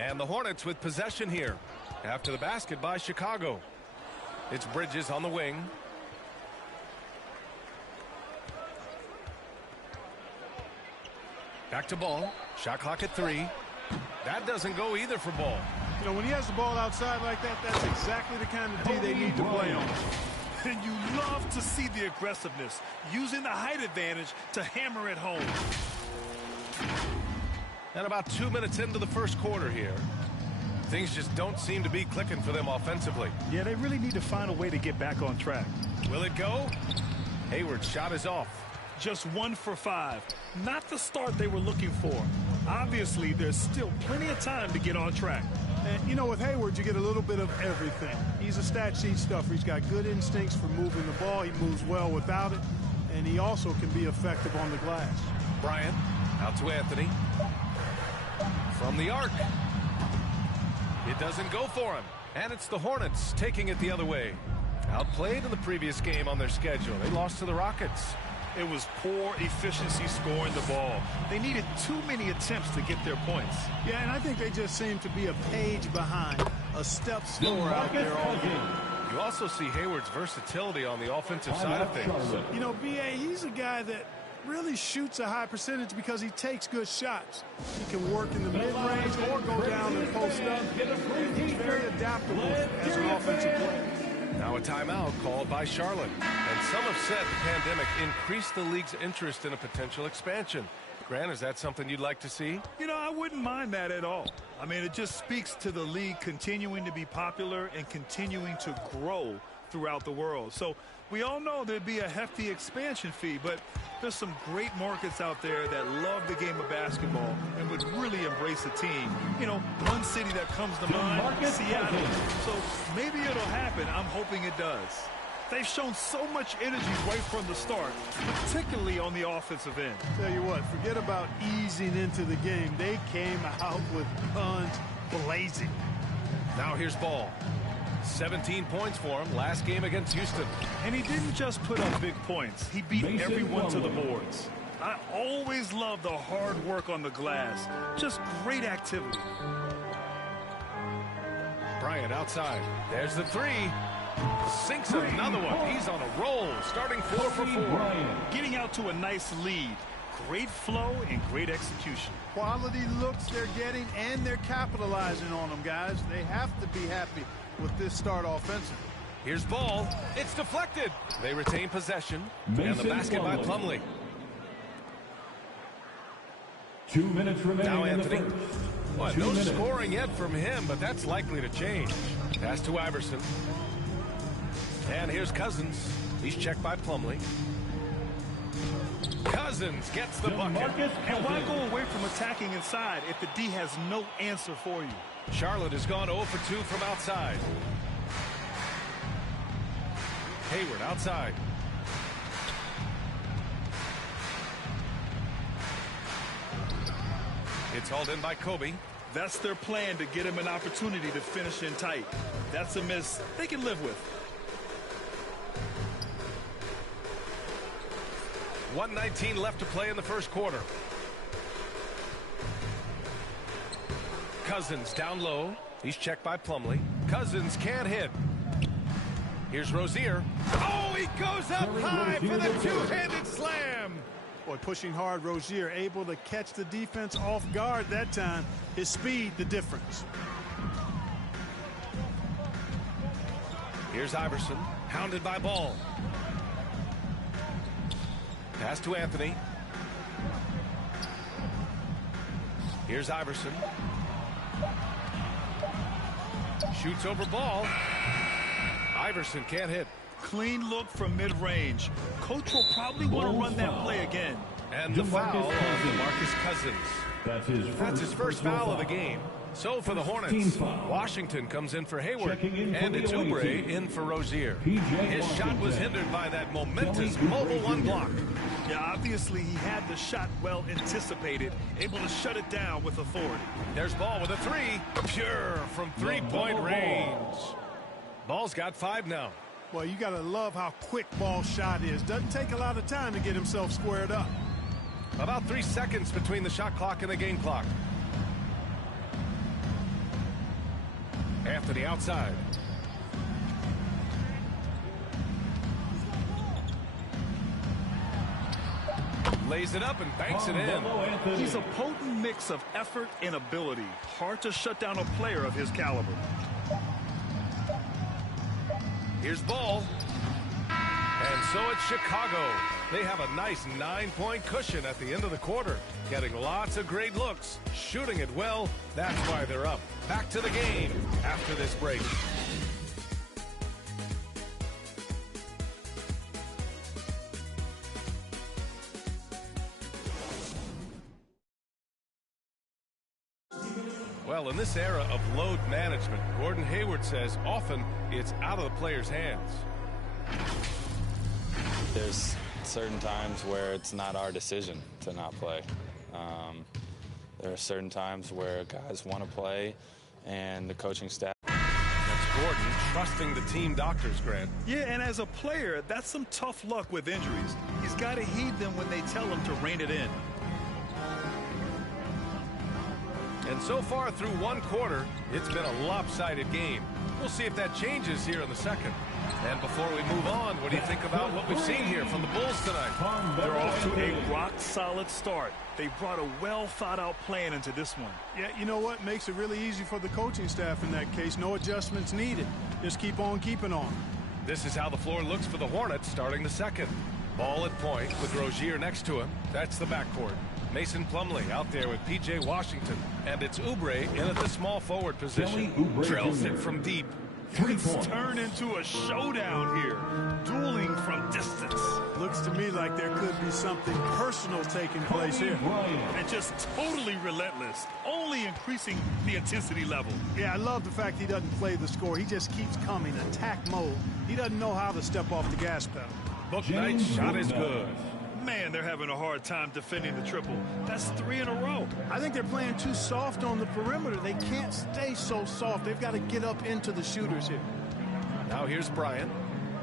And the Hornets with possession here. After the basket by Chicago. It's Bridges on the wing. Back to Ball. Shot clock at 3. That doesn't go either for Ball. You know, when he has the ball outside like that, that's exactly the kind of D they need to play on. And you love to see the aggressiveness, using the height advantage to hammer it home. And about 2 minutes into the first quarter here. Things just don't seem to be clicking for them offensively. Yeah, they really need to find a way to get back on track. Will it go? Hayward's shot is off. Just 1 for 5. Not the start they were looking for. Obviously, there's still plenty of time to get on track. And, you know, with Hayward, you get a little bit of everything. He's a stat sheet stuffer. He's got good instincts for moving the ball. He moves well without it. And he also can be effective on the glass. Bryant out to Anthony. From the arc. It doesn't go for him. And it's the Hornets taking it the other way. Outplayed in the previous game on their schedule. They lost to the Rockets. It was poor efficiency scoring the ball. They needed too many attempts to get their points. Yeah, and I think they just seem to be a page behind, a step slower out there all game. You also see Hayward's versatility on the offensive side of things. You know, B.A., he's a guy that really shoots a high percentage because he takes good shots. He can work in the mid-range or go down and post up. He's very adaptable as an offensive player. Now a timeout called by Charlotte. And some have said the pandemic increased the league's interest in a potential expansion. Grant, is that something you'd like to see? You know, I wouldn't mind that at all. I mean, it just speaks to the league continuing to be popular and continuing to grow throughout the world. So we all know there'd be a hefty expansion fee, but there's some great markets out there that love the game of basketball and would really embrace a team. You know, one city that comes to mind, Seattle. So maybe it'll happen. I'm hoping it does. They've shown so much energy right from the start, particularly on the offensive end. Tell you what, forget about easing into the game. They came out with guns blazing. Now here's Ball. 17 points for him last game against Houston. And he didn't just put up big points. He beat everyone to the boards. I always love the hard work on the glass. Just great activity. Bryant outside. There's the 3. Sinks another one. He's on a roll, starting 4 for 4. Getting out to a nice lead. Great flow and great execution. Quality looks they're getting, and they're capitalizing on them, guys. They have to be happy with this start offensively. Here's Ball. It's deflected. They retain possession. And the basket by Plumlee. 2 minutes remaining. Now Anthony. Well, no scoring yet from him, but that's likely to change. Pass to Iverson. And here's Cousins. He's checked by Plumlee. Cousins gets the bucket. And why go away from attacking inside if the D has no answer for you? Charlotte has gone 0 for 2 from outside. Hayward outside. It's hauled in by Kobe. That's their plan, to get him an opportunity to finish in tight. That's a miss they can live with. 1:19 left to play in the first quarter. Cousins down low. He's checked by Plumlee. Cousins can't hit. Here's Rozier. Oh, he goes up high for the two-handed slam. Boy, pushing hard, Rozier able to catch the defense off guard that time. His speed, the difference. Here's Iverson, hounded by Ball. Pass to Anthony. Here's Iverson. Shoots over Ball. Iverson can't hit. Clean look from mid-range. Coach will probably want to run that play again. And the foul on DeMarcus Cousins. That's his first foul of the game. So for the Hornets, Washington comes in for Hayward, and it's Oubre in for Rozier. His shot was hindered by that momentous mobile one block. Yeah, obviously he had the shot well anticipated, able to shut it down with authority. There's Ball with a 3, pure from three-point range. Ball's got 5 now. Well, you got to love how quick Ball's shot is. Doesn't take a lot of time to get himself squared up. About 3 seconds between the shot clock and the game clock. Anthony outside. Lays it up and banks it in. He's a potent mix of effort and ability. Hard to shut down a player of his caliber. Here's ball. And so it's Chicago. They have a nice 9-point cushion at the end of the quarter. Getting lots of great looks, shooting it well. That's why they're up. Back to the game after this break. Well, in this era of load management, Gordon Hayward says often it's out of the player's hands. There's certain times where it's not our decision to not play. There are certain times where guys want to play and the coaching staff. That's Gordon trusting the team doctors, Grant. Yeah, and as a player, that's some tough luck with injuries. He's got to heed them when they tell him to rein it in. And so far through one quarter, it's been a lopsided game. We'll see if that changes here in the second. And before we move on, what do you think about what we've seen here from the Bulls tonight? They're off to a rock-solid start. They brought a well-thought-out plan into this one. Yeah, you know what? Makes it really easy for the coaching staff in that case. No adjustments needed. Just keep on keeping on. This is how the floor looks for the Hornets starting the second. Ball at point with Rozier next to him. That's the backcourt. Mason Plumlee out there with P.J. Washington. And it's Oubre in at the small forward position. Drills it from deep. It's turned into a showdown here. Dueling from distance. Looks to me like there could be something personal taking place here. And just totally relentless. Only increasing the intensity level. Yeah, I love the fact he doesn't play the score. He just keeps coming, attack mode. He doesn't know how to step off the gas pedal. Book Knight's shot is good. Man, they're having a hard time defending the triple. That's 3 in a row. I think they're playing too soft on the perimeter. They can't stay so soft. They've got to get up into the shooters here. Now here's Bryant.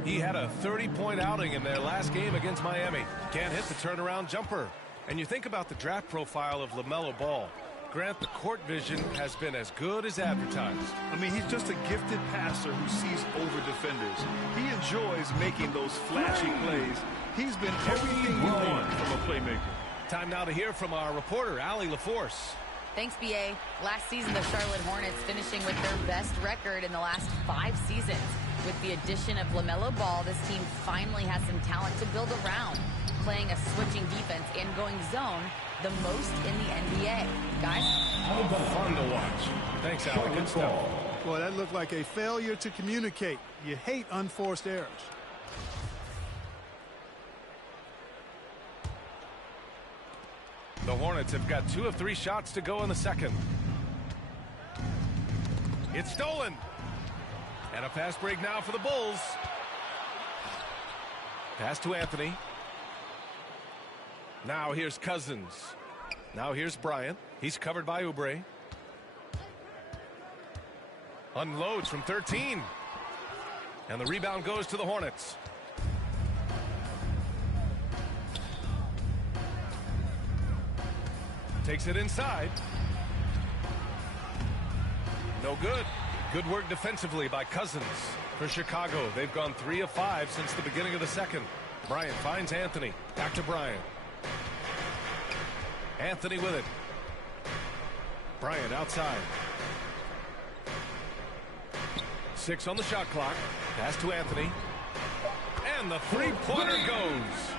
He had a 30-point outing in their last game against Miami. Can't hit the turnaround jumper. And you think about the draft profile of LaMelo Ball. Grant, the court vision has been as good as advertised. I mean, he's just a gifted passer who sees over defenders. He enjoys making those flashy plays. He's been everything you want from a playmaker. Time now to hear from our reporter, Allie LaForce. Thanks, B.A. Last season, the Charlotte Hornets finishing with their best record in the last 5 seasons. With the addition of LaMelo Ball, this team finally has some talent to build around, playing a switching defense and going zone the most in the NBA. Guys? Fun to watch. Thanks, Allie. Good stuff. Boy, that looked like a failure to communicate. You hate unforced errors. The Hornets have got 2 of 3 shots to go in the second. It's stolen. And a fast break now for the Bulls. Pass to Anthony. Now here's Cousins. Now here's Bryant. He's covered by Oubre. Unloads from 13. And the rebound goes to the Hornets. Takes it inside. No good. Good work defensively by Cousins. For Chicago, they've gone 3 of 5 since the beginning of the second. Bryant finds Anthony. Back to Bryant. Anthony with it. Bryant outside. 6 on the shot clock. Pass to Anthony. And the three-pointer goes.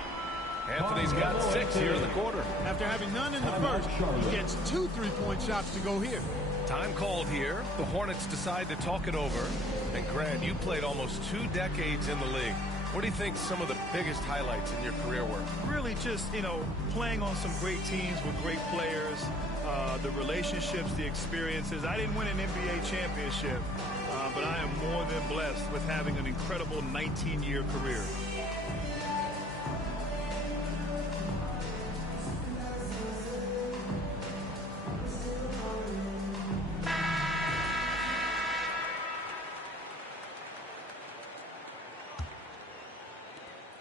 Anthony's got 6 here in the quarter. After having none in the first, he gets 2 3-point shots to go here. Time called here. The Hornets decide to talk it over. And Grant, you played almost 2 decades in the league. What do you think some of the biggest highlights in your career were? Really just, playing on some great teams with great players, the relationships, the experiences. I didn't win an NBA championship, but I am more than blessed with having an incredible 19-year career.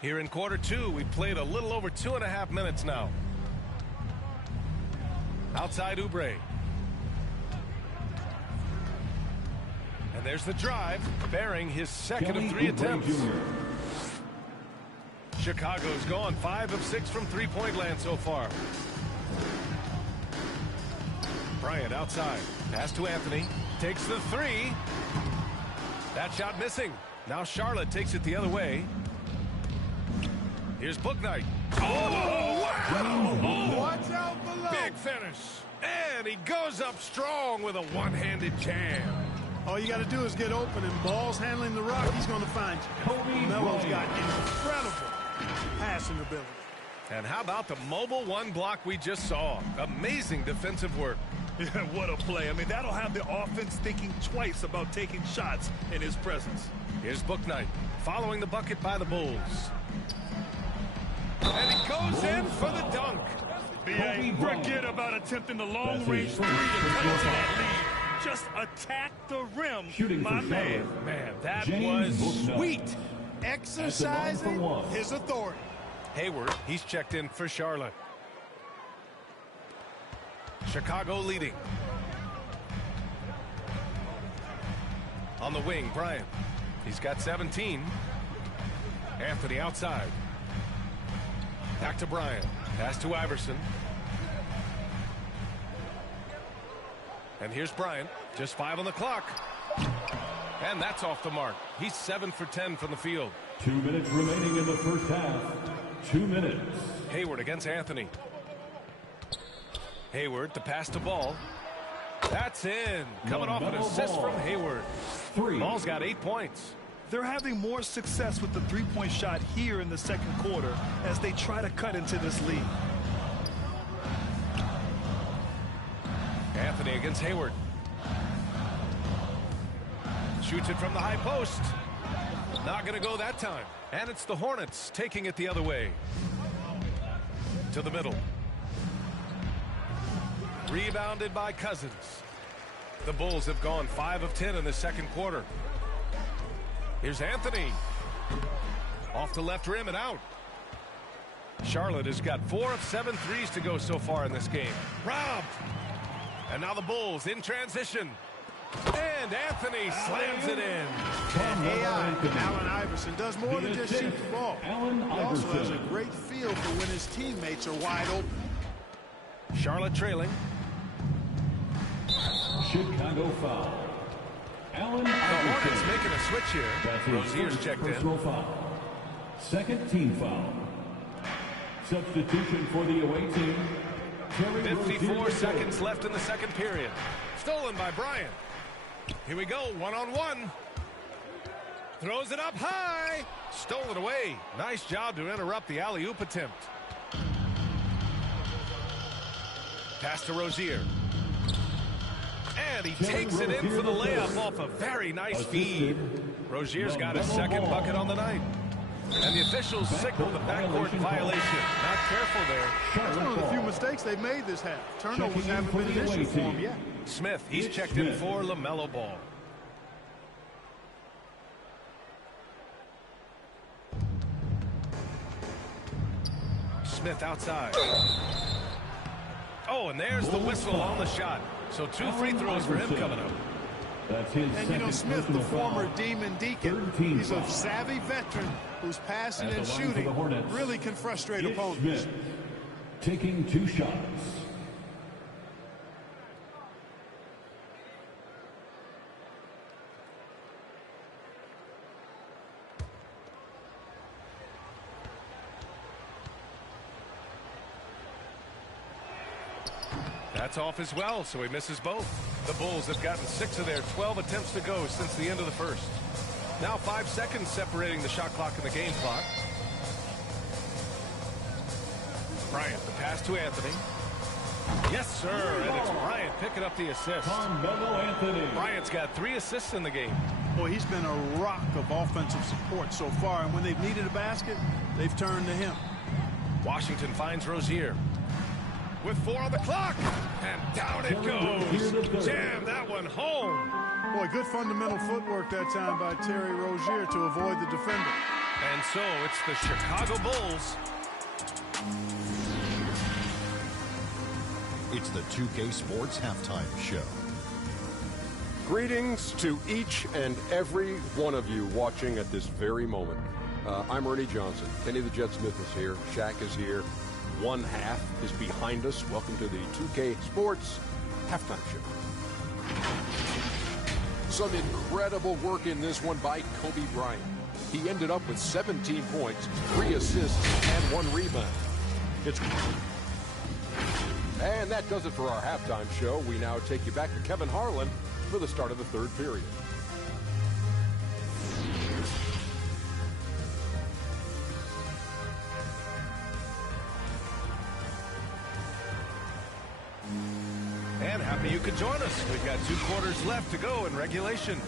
Here in quarter 2, we've played a little over 2.5 minutes now. Outside Oubre. And there's the drive, bearing his second of 3 attempts. Chicago's gone 5 of 6 from three-point land so far. Bryant outside. Pass to Anthony. Takes the 3. That shot missing. Now Charlotte takes it the other way. Here's Booknight. Oh, wow! Watch out below. Big finish. And he goes up strong with a one-handed jam. All you got to do is get open, and Ball's handling the rock. He's going to find you. Melo's got incredible passing ability. And how about the mobile one block we just saw? Amazing defensive work. Yeah, what a play. I mean, that'll have the offense thinking twice about taking shots in his presence. Here's Booknight following the bucket by the Bulls. And he goes in for the dunk. B.A., forget about attempting the long-range 3 to cut into that lead. Just attack the rim, my man. Man, that was sweet. Exercising his authority. Hayward, he's checked in for Charlotte. Chicago leading. On the wing, Bryant. He's got 17. Anthony outside. Back to Bryant. Pass to Iverson. And here's Bryant. Just 5 on the clock. And that's off the mark. He's 7 for 10 from the field. 2 minutes remaining in the first half. 2 minutes. Hayward against Anthony. Hayward to pass to Ball. That's in. Coming off an assist from Hayward. Ball's got 8 points. They're having more success with the three-point shot here in the second quarter as they try to cut into this lead. Anthony against Hayward. Shoots it from the high post. Not going to go that time. And it's the Hornets taking it the other way. To the middle. Rebounded by Cousins. The Bulls have gone 5 of 10 in the second quarter. Here's Anthony. Off the left rim and out. Charlotte has got 4 of 7 threes to go so far in this game. Robbed. And now the Bulls in transition. And Anthony slams it in. And AI, Allen Iverson, does more than just shoot the ball. He also has a great feel for when his teammates are wide open. Charlotte trailing. Chicago foul. Allen The Hornets Iverson. making a switch here. That's his Rozier's first checked personal in. foul. Second team foul. Substitution for the away team. 54 seconds left in the second period. Stolen by Bryant. Here we go, one-on-one. Throws it up high. Stolen away. Nice job to interrupt the alley-oop attempt. Pass to Rozier. And he takes it in for the layup off a very nice feed. Rozier's got his second bucket on the night. And the officials signal the backcourt violation. Not careful there. That's one of the few mistakes they've made this half. Turnovers haven't been an issue for him yet. Smith, he's checked in for LaMelo Ball. Smith outside. Oh, and there's the whistle on the shot. So 2 free throws for him coming up. That's his And you know, Smith, the former Demon Deacon, he's a foul. savvy veteran whose passing At the and line for shooting the Hornets, really can frustrate Ish opponents. Smith, taking 2 shots. That's off as well, so he misses both. The Bulls have gotten 6 of their 12 attempts to go since the end of the first. Now 5 seconds separating the shot clock and the game clock. Bryant, the pass to Anthony. Yes, sir, and it's Bryant picking up the assist. Carmelo Anthony. Bryant's got 3 assists in the game. Boy, he's been a rock of offensive support so far, and when they've needed a basket, they've turned to him. Washington finds Rozier. With 4 on the clock. And down it goes. Jam that one home. Boy, good fundamental footwork that time by Terry Rozier to avoid the defender. And so it's the Chicago Bulls. It's the 2K Sports Halftime Show. Greetings to each and every one of you watching at this very moment. I'm Ernie Johnson. Kenny the Jet Smith is here. Shaq is here. One half is behind us. Welcome to the 2K Sports Halftime Show. Some incredible work in this one by Kobe Bryant. He ended up with 17 points, 3 assists, and 1 rebound. And that does it for our halftime show. We now take you back to Kevin Harlan for the start of the third period. And happy you could join us. We've got 2 quarters left to go in regulation.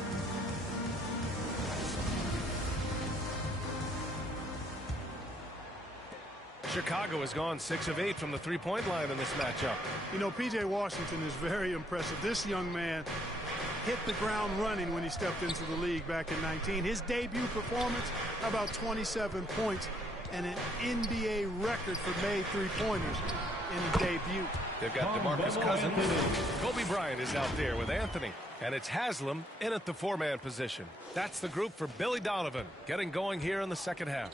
Chicago has gone 6 of 8 from the three-point line in this matchup. You know, P.J. Washington is very impressive. This young man hit the ground running when he stepped into the league back in 19. His debut performance, about 27 points and an NBA record for made three-pointers in a debut. They've got DeMarcus Cousins. Kobe Bryant is out there with Anthony. And it's Haslam in at the 4-man position. That's the group for Billy Donovan getting going here in the second half.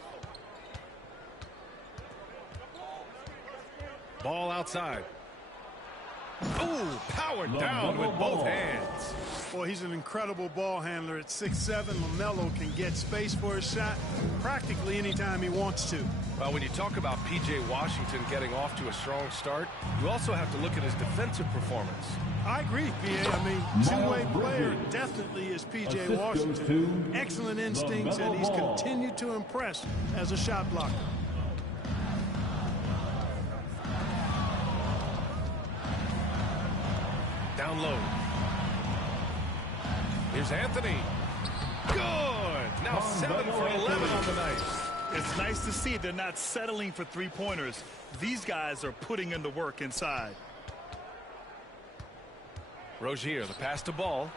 Ball outside. Ooh, powered down with both hands. Boy, he's an incredible ball handler at 6'7". LaMelo can get space for his shot practically anytime he wants to. Well, when you talk about P.J. Washington getting off to a strong start, you also have to look at his defensive performance. I agree, P.A. I mean, two-way player definitely is P.J. Washington. Excellent instincts, and he's continued to impress as a shot blocker. Down low. Here's Anthony. Good. Now 7 for 11 on the night. It's nice to see they're not settling for three-pointers. These guys are putting in the work inside. Rozier, the pass to Ball.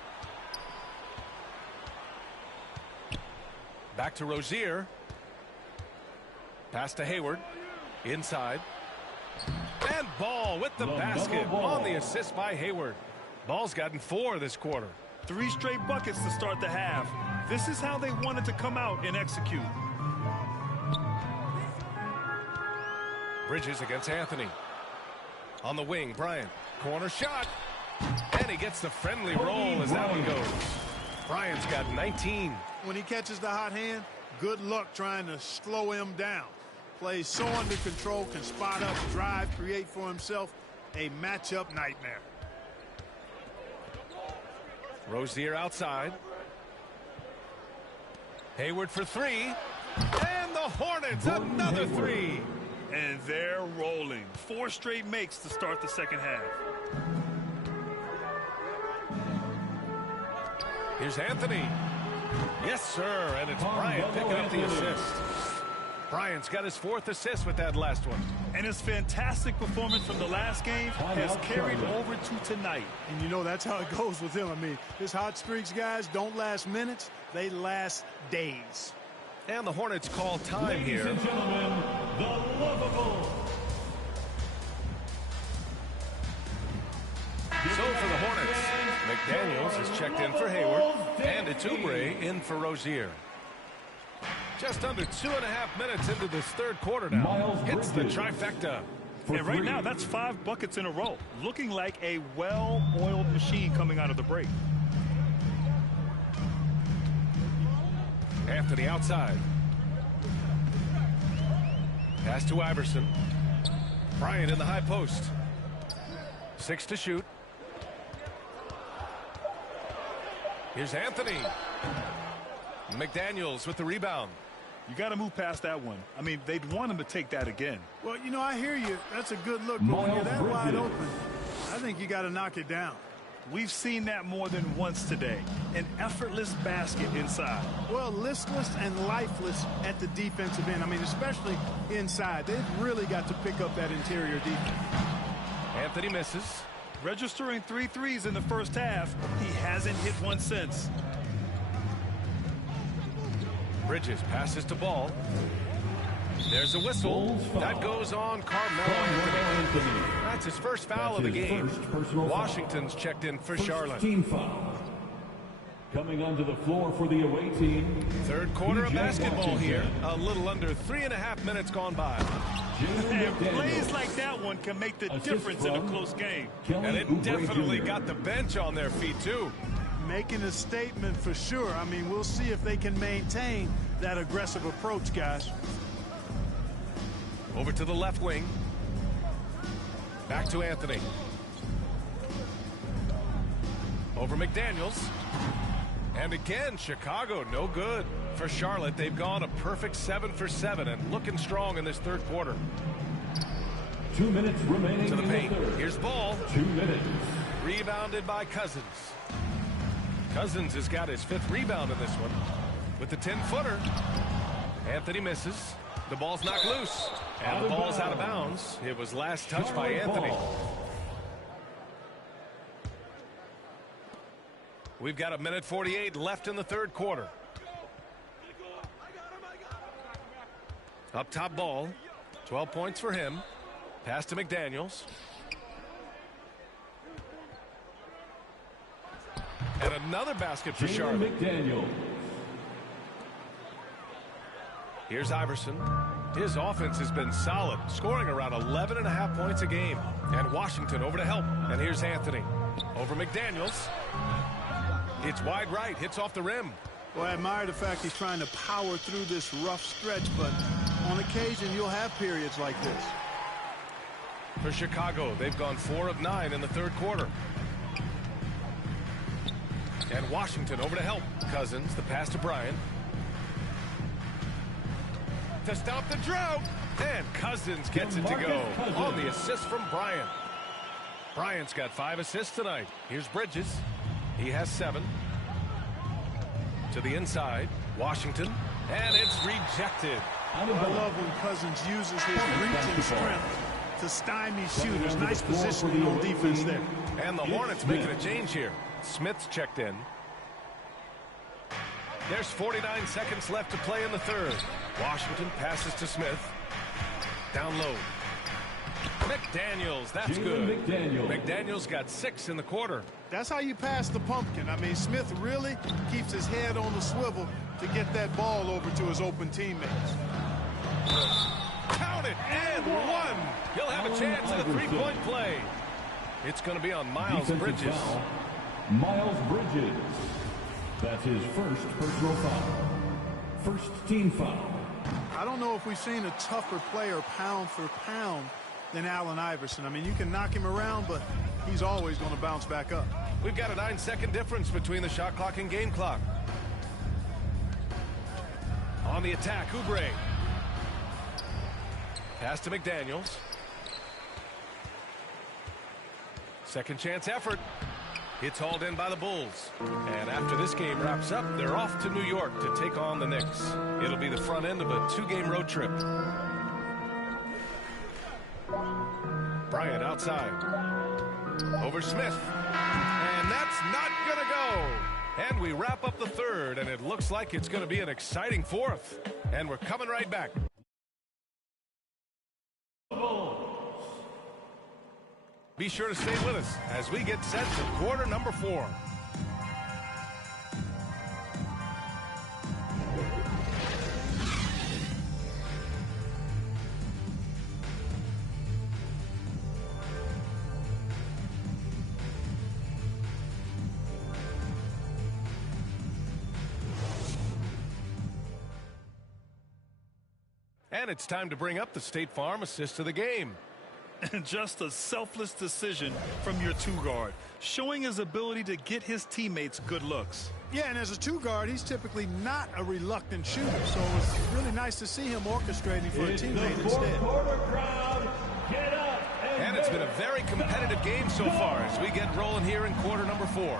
Back to Rozier. Pass to Hayward. Inside. And Ball with the basket on the assist by Hayward. Ball's gotten 4 this quarter. 3 straight buckets to start the half. This is how they wanted to come out and execute. Bridges against Anthony. On the wing, Bryant. Corner shot. And he gets the friendly roll as that one goes. Bryant's got 19. When he catches the hot hand, good luck trying to slow him down. Plays so under control, can spot up, drive, create for himself. A matchup nightmare. Rozier outside. Hayward for 3. And the Hornets, another 3. And they're rolling. 4 straight makes to start the second half. Here's Anthony. Yes, sir. And it's Bryant picking up the assist. Bryant's got his 4th assist with that last one. And his fantastic performance from the last game has carried over to tonight. And you know that's how it goes with him. I mean, his hot streaks, guys, don't last minutes. They last days. And the Hornets call time here. Ladies and gentlemen, the lovable. So for the Hornets, McDaniels has checked in for Hayward and Itubre in for Rozier. Just under 2.5 minutes into this third quarter now. Hits the trifecta. And right now, that's 5 buckets in a row. Looking like a well-oiled machine coming out of the break. Anthony outside. Pass to Iverson. Bryant in the high post. 6 to shoot. Here's Anthony. McDaniels with the rebound. You got to move past that one. I mean, they'd want him to take that again. Well, you know, I hear you. That's a good look, but when you're that wide open, I think you got to knock it down. We've seen that more than once today. An effortless basket inside. Well, listless and lifeless at the defensive end. I mean, especially inside. They've really got to pick up that interior defense. Anthony misses. Registering 3 threes in the first half. He hasn't hit one since. Bridges passes to Ball. There's a whistle. That goes on Carmelo Anthony. That's his first foul of the game. Washington's checked in for Charlotte. Team foul. Coming onto the floor for the away team. Third quarter of basketball here. A little under 3.5 minutes gone by. And plays like that one can make the difference in a close game. And it definitely got the bench on their feet, too. Making a statement for sure. I mean, we'll see if they can maintain that aggressive approach, guys. Over to the left wing. Back to Anthony. Over McDaniels. And again, Chicago, no good. For Charlotte, they've gone a perfect 7 for 7 and looking strong in this third quarter. 2 minutes remaining to the paint. in the third. Here's ball. 2 minutes. Rebounded by Cousins. Cousins has got his 5th rebound in this one. With the 10-footer. Anthony misses. The ball's knocked loose. And the ball's out of bounds. It was last touched by Anthony. We've got 1:48 left in the third quarter. Up top ball. 12 points for him. Pass to McDaniels. And another basket for Charlotte. McDaniels. Here's Iverson. His offense has been solid, scoring around 11.5 points a game. And Washington over to help. And here's Anthony. Over McDaniels. It's wide right, hits off the rim. Well, I admire the fact he's trying to power through this rough stretch, but on occasion you'll have periods like this. For Chicago, they've gone 4 of 9 in the third quarter. And Washington over to help. Cousins, the pass to Bryant. To stop the drought. And Cousins gets it to go on the assist from Bryant. Bryant's got 5 assists tonight. Here's Bridges. He has 7. To the inside. Washington. And it's rejected. I love when Cousins uses his reaching strength to stymie shooters. Nice positioning on defense there. And the Hornets making a change here. Smith's checked in. There's 49 seconds left to play in the third. Washington passes to Smith. Down low. McDaniels, that's good. McDaniels got 6 in the quarter. That's how you pass the pumpkin. I mean, Smith really keeps his head on the swivel to get that ball over to his open teamites. Count it, and 1. He'll have a chance at a 3-point play. It's going to be on Miles Bridges. Miles Bridges. That's his first personal foul. First team foul. I don't know if we've seen a tougher player pound for pound than Allen Iverson. I mean, you can knock him around, but he's always going to bounce back up. We've got a 9-second difference between the shot clock and game clock. On the attack, Oubre. Pass to McDaniels. Second chance effort. It's hauled in by the Bulls. And after this game wraps up, they're off to New York to take on the Knicks. It'll be the front end of a 2-game road trip. Bryant outside. Over Smith. And that's not going to go. And we wrap up the third, and it looks like it's going to be an exciting fourth. And we're coming right back. Be sure to stay with us as we get set for quarter number 4. And it's time to bring up the State Farm assist of the game. And just a selfless decision from your 2-guard, showing his ability to get his teammates good looks. Yeah, and as a 2-guard, he's typically not a reluctant shooter, so it was really nice to see him orchestrating for a teammate instead. And it's been a very competitive game so far as we get rolling here in quarter number 4.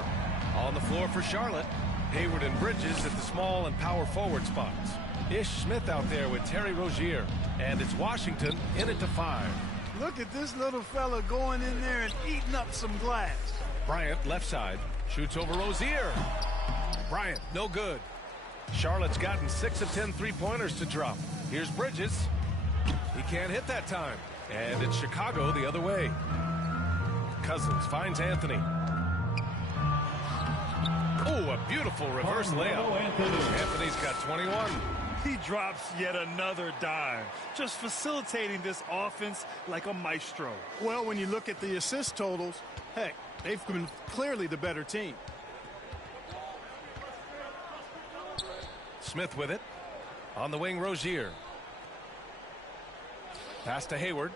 On the floor for Charlotte, Hayward and Bridges at the small and power forward spots. Ish Smith out there with Terry Rozier, and it's Washington in it to 5. Look at this little fella going in there and eating up some glass. Bryant, left side, shoots over Rozier. Bryant, no good. Charlotte's gotten 6 of 10 3-pointers to drop. Here's Bridges. He can't hit that time. And it's Chicago the other way. Cousins finds Anthony. Oh, a beautiful reverse layup. Anthony's got 21. He drops yet another dime, just facilitating this offense like a maestro. Well, when you look at the assist totals, heck, they've been clearly the better team. Smith with it. On the wing, Rozier. Pass to Hayward.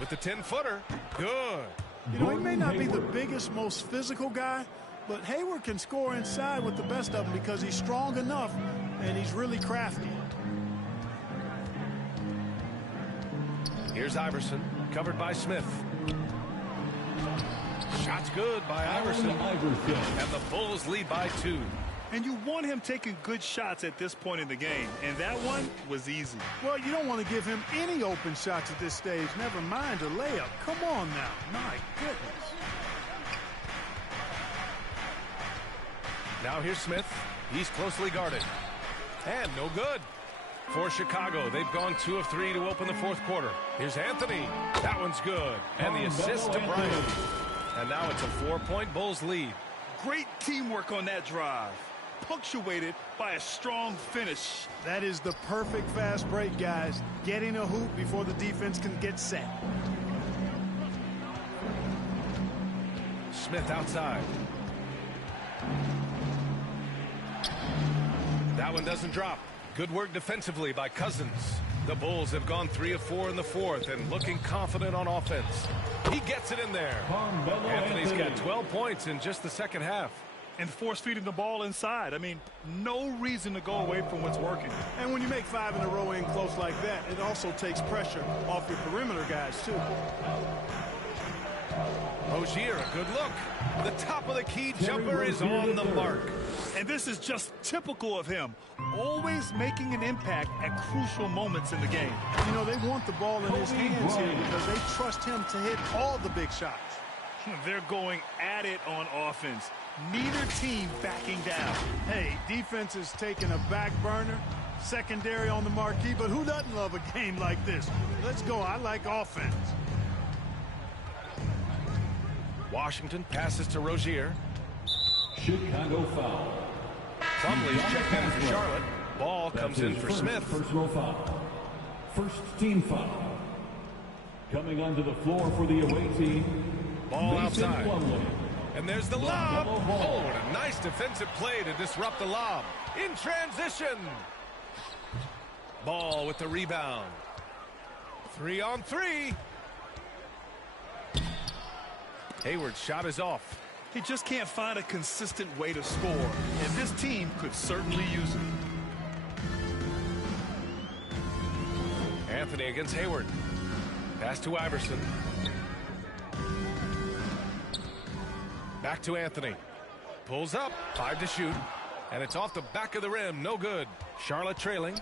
With the 10-footer. Good. You know, he may not be the biggest, most physical guy, but Hayward can score inside with the best of them because he's strong enough and he's really crafty. Here's Iverson, covered by Smith. Shot's good by Iverson. And the Bulls lead by 2. And you want him taking good shots at this point in the game, and that one was easy. Well, you don't want to give him any open shots at this stage, never mind a layup. Come on now. My goodness. Now here's Smith. He's closely guarded. And no good. For Chicago, they've gone 2 of 3 to open the fourth quarter. Here's Anthony. That one's good. And the assist to Bryant. And now it's a 4-point Bulls lead. Great teamwork on that drive, punctuated by a strong finish. That is the perfect fast break, guys. Getting a hoop before the defense can get set. Smith outside. That one doesn't drop. Good work defensively by Cousins. The Bulls have gone 3 of 4 in the fourth and looking confident on offense. He gets it in there. Anthony's got 12 points in just the second half. And force feeding the ball inside. I mean, no reason to go away from what's working. And when you make 5 in a row in close like that, it also takes pressure off your perimeter guys, too. Rozier, a good look. The top of the key jumper is on the mark. And this is just typical of him. Always making an impact at crucial moments in the game. You know, they want the ball in his hands here because they trust him to hit all the big shots. They're going at it on offense. Neither team backing down. Hey, defense is taking a back burner, secondary on the marquee, but who doesn't love a game like this? Let's go. I like offense. Washington passes to Rozier. Chicago foul. Plumlee's checked in for Charlotte. Ball comes in for Smith. Personal foul. First team foul. Coming onto the floor for the away team. Ball outside. Plumlee. And there's the lob. Oh, what a nice defensive play to disrupt the lob. In transition. Ball with the rebound. 3-on-3. Hayward's shot is off. He just can't find a consistent way to score, and this team could certainly use it. Anthony against Hayward. Pass to Iverson. Back to Anthony. Pulls up. 5 to shoot. And it's off the back of the rim. No good. Charlotte trailing.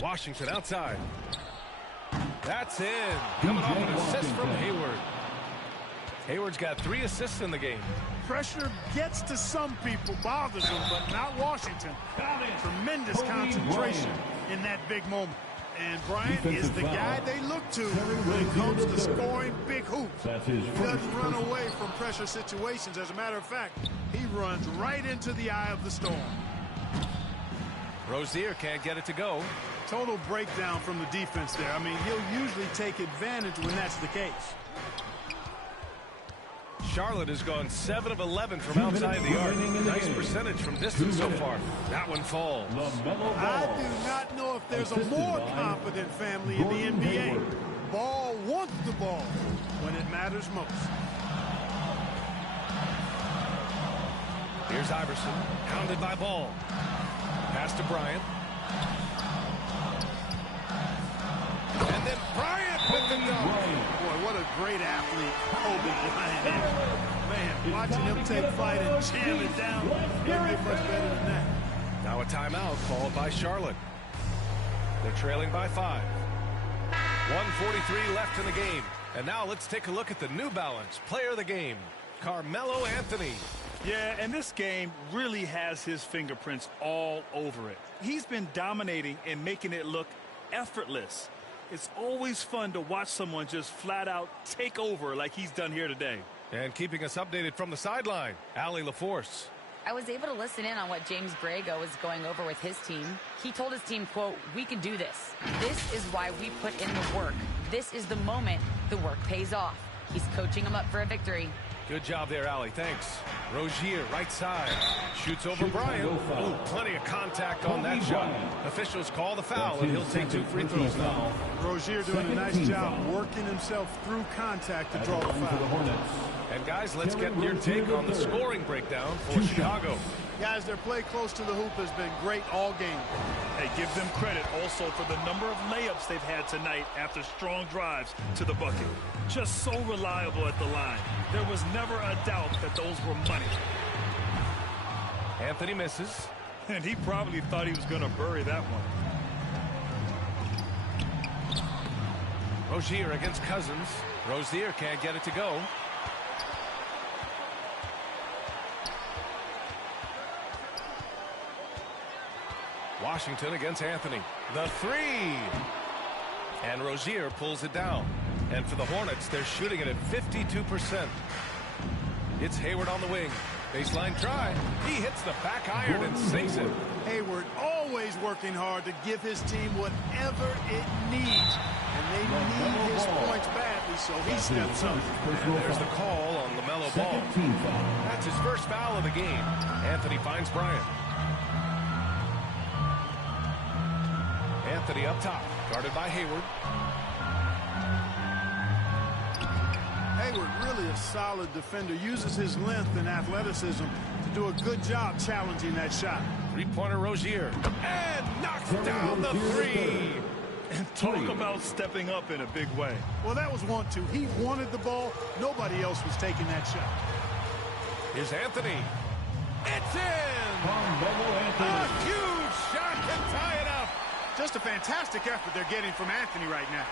Washington outside. That's in. Coming off an assist from Hayward. Hayward's got 3 assists in the game. Pressure gets to some people, bothers them, but not Washington. Tremendous concentration in that big moment. And Bryant is the guy they look to when it comes to scoring big hoops. He doesn't run away from pressure situations. As a matter of fact, he runs right into the eye of the storm. Rozier can't get it to go. Total breakdown from the defense there. I mean, he'll usually take advantage when that's the case. Charlotte has gone 7 of 11 from outside the arc. Nice percentage from distance so far. That one falls. I do not know if there's a more confident family in the NBA. Ball wants the ball when it matters most. Here's Iverson, hounded by Ball. Pass to Bryant. And then Bryant with the dunk. Boy, what a great athlete Kobe Bryant is. Man, watching him take flight and jam it down, doesn't get much better than that. Now a timeout called by Charlotte. They're trailing by 5. 1:43 left in the game. And now let's take a look at the New Balance player of the game, Carmelo Anthony. Yeah, and this game really has his fingerprints all over it. He's been dominating and making it look effortless. It's always fun to watch someone just flat out take over like he's done here today. And keeping us updated from the sideline, Allie LaForce. I was able to listen in on what James Grego was going over with his team. He told his team, quote, "We can do this. This is why we put in the work. This is the moment the work pays off." He's coaching them up for a victory. Good job there, Allie. Thanks. Rozier, right side. Shoots over Bryant. Oh, plenty of contact on that shot. Officials call the foul, and he'll take 2 free throws now. Rozier doing a nice job working himself through contact to draw the foul. And guys, let's get your take on the scoring breakdown for Chicago. Guys, their play close to the hoop has been great all game. Hey, give them credit also for the number of layups they've had tonight after strong drives to the bucket. Just so reliable at the line. There was never a doubt that those were money. Anthony misses. And he probably thought he was going to bury that one. Rozier against Cousins. Rozier can't get it to go. Washington against Anthony. The 3. And Rozier pulls it down. And for the Hornets, they're shooting it at 52%. It's Hayward on the wing. Baseline try. He hits the back iron and sinks it. Hayward always working hard to give his team whatever it needs. And they need his points badly, so he steps up. And there's the call on LaMelo Ball. That's his first foul of the game. Anthony finds Bryant. Anthony up top, guarded by Hayward. Hayward, really a solid defender, uses his length and athleticism to do a good job challenging that shot. Three-pointer Rozier. And knocks down the 3. And talk about stepping up in a big way. Well, that was 1-2. He wanted the ball. Nobody else was taking that shot. Here's Anthony. It's in! A huge shot can tie it up. Just a fantastic effort they're getting from Anthony right now.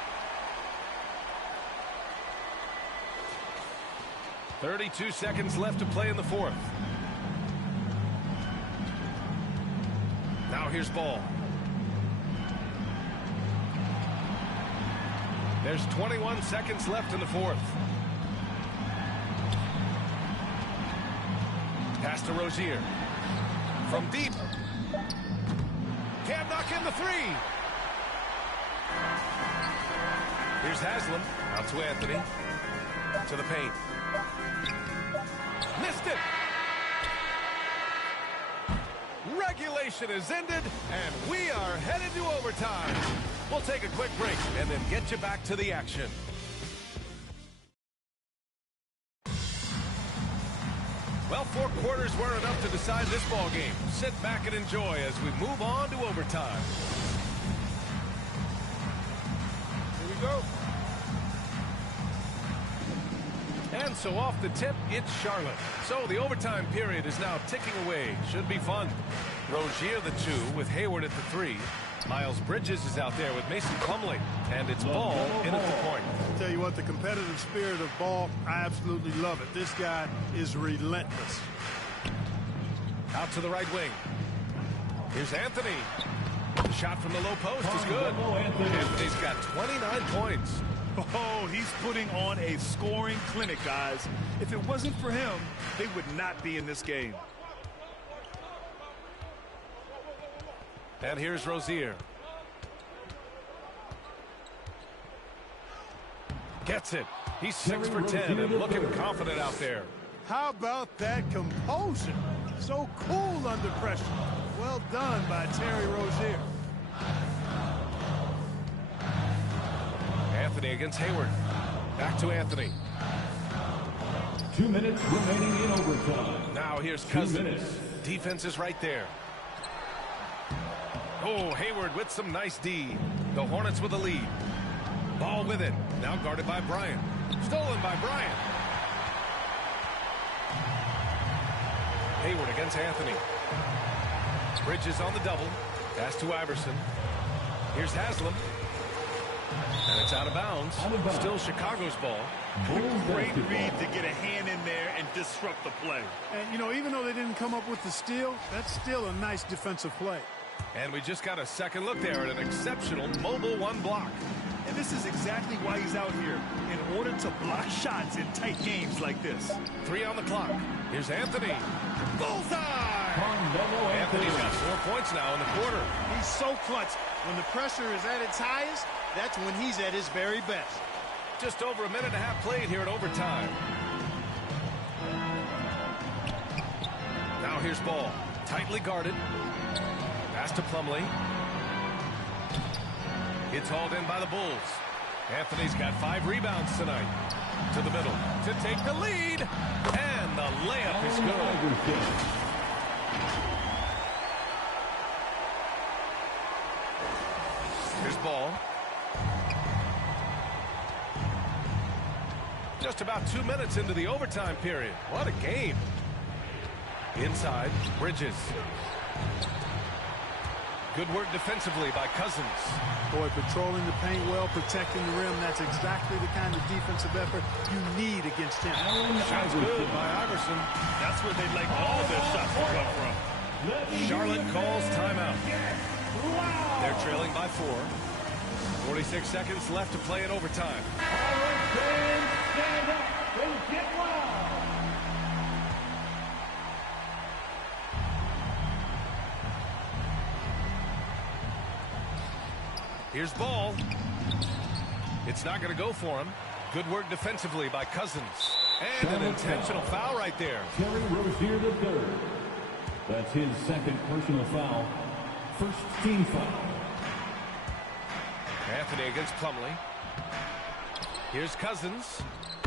32 seconds left to play in the 4th. Now here's Ball. There's 21 seconds left in the 4th. Pass to Rozier. From deep. Can't knock in the 3. Here's Haslam. Out to Anthony. To the paint. Missed it. Regulation is ended, and we are headed to overtime. We'll take a quick break and then get you back to the action. Well, 4 quarters weren't enough to decide this ball game. Sit back and enjoy as we move on to overtime. Here we go. And so off the tip, it's Charlotte. So the overtime period is now ticking away. Should be fun. Rozier the 2 with Hayward at the 3. Miles Bridges is out there with Mason Plumlee. And it's Ball in at the point. I'll tell you what, the competitive spirit of Ball, I absolutely love it. This guy is relentless. Out to the right wing. Here's Anthony. The shot from the low post is good. Anthony's got 29 points. Oh, he's putting on a scoring clinic, guys. If it wasn't for him, they would not be in this game. And here's Rozier. Gets it. He's 6 for 10 and looking confident out there. How about that composure? So cool under pressure. Well done by Terry Rozier. Anthony against Hayward. Back to Anthony. 2 minutes remaining in overtime. Now here's Cousins. Defense is right there. Oh, Hayward with some nice D. The Hornets with the lead. Ball with it. Now guarded by Bryant. Stolen by Bryant. Hayward against Anthony. Bridges on the double. Pass to Iverson. Here's Haslam. And it's out of bounds. Still Chicago's ball. Great read to get a hand in there and disrupt the play. And, you know, even though they didn't come up with the steal, that's still a nice defensive play. And we just got a second look there at an exceptional mobile 1 block. And And this is exactly why he's out here, in order to block shots in tight games like this. 3 on the clock. Here's Anthony. Bullseye! Anthony's got 4 points now in the quarter. He's so clutch. When the pressure is at its highest, that's when he's at his very best. Just over a minute and a half played here in overtime. Now here's ball. Tightly guarded. Pass to Plumlee. It's hauled in by the Bulls. Anthony's got 5 rebounds tonight. To the middle to take the lead. And the layup is good. Here's ball. Just about 2 minutes into the overtime period. What a game. Inside, Bridges. Good work defensively by Cousins. Boy, patrolling the paint well, protecting the rim. That's exactly the kind of defensive effort you need against him. Shots good by Iverson. That's where they'd like all of their shots to come from. Charlotte calls timeout. They're trailing by 4. 46 seconds left to play in overtime. Stand up and get loud. Here's ball. It's not going to go for him. Good work defensively by Cousins. And an intentional foul right there. Terry Rozier the third. That's his second personal foul. First team foul. Anthony against Plumlee. Here's Cousins.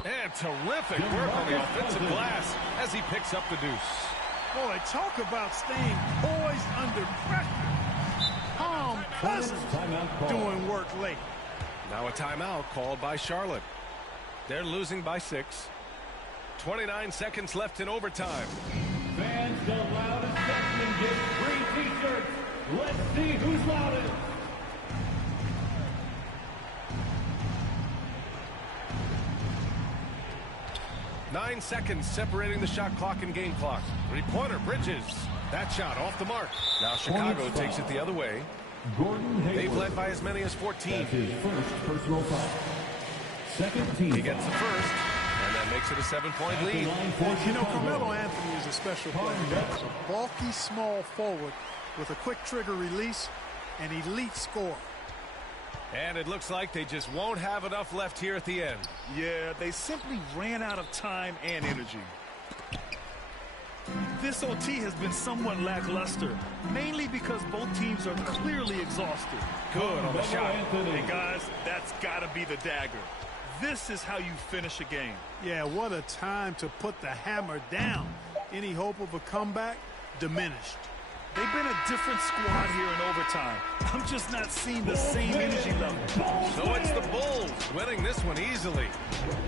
And terrific work on the offensive glass as he picks up the deuce. Boy, talk about staying poised under pressure. Calm Cousins doing work late. Now a timeout called by Charlotte. They're losing by 6. 29 seconds left in overtime. Fans, the loudest section gets free t-shirts. Let's see who's loudest. Nine seconds separating the shot clock and game clock. Three-pointer, Bridges. That shot off the mark. Now Chicago takes it the other way. Gordon Hayward. They've led by as many as 14. That's his first personal foul. Second team. He gets the first, and that makes it a 7-point lead. You know, Carmelo Anthony is a special player. He's a bulky, small forward with a quick trigger release, an elite scorer. And it looks like they just won't have enough left here at the end. Yeah, they simply ran out of time and energy. This OT has been somewhat lackluster, mainly because both teams are clearly exhausted. Good on the shot. Hey, guys, that's got to be the dagger. This is how you finish a game. Yeah, what a time to put the hammer down. Any hope of a comeback? Diminished. They've been a different squad here in overtime. I'm just not seeing the same energy level. So it's the Bulls winning this one easily.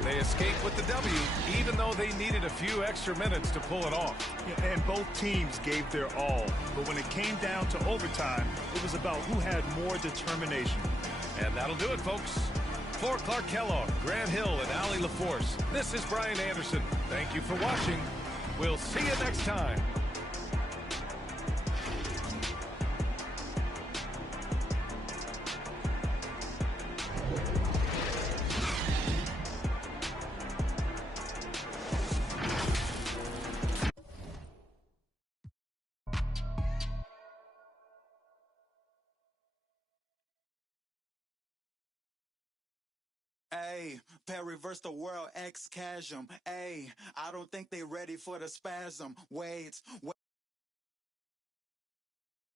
They escape with the W, even though they needed a few extra minutes to pull it off. Yeah, and both teams gave their all. But when it came down to overtime, it was about who had more determination. And that'll do it, folks. For Clark Kellogg, Grant Hill, and Allie LaForce, this is Brian Anderson. Thank you for watching. We'll see you next time. Ayy, reverse the world, X-Chasm. Ayy, I don't think they ready for the spasm. Wait.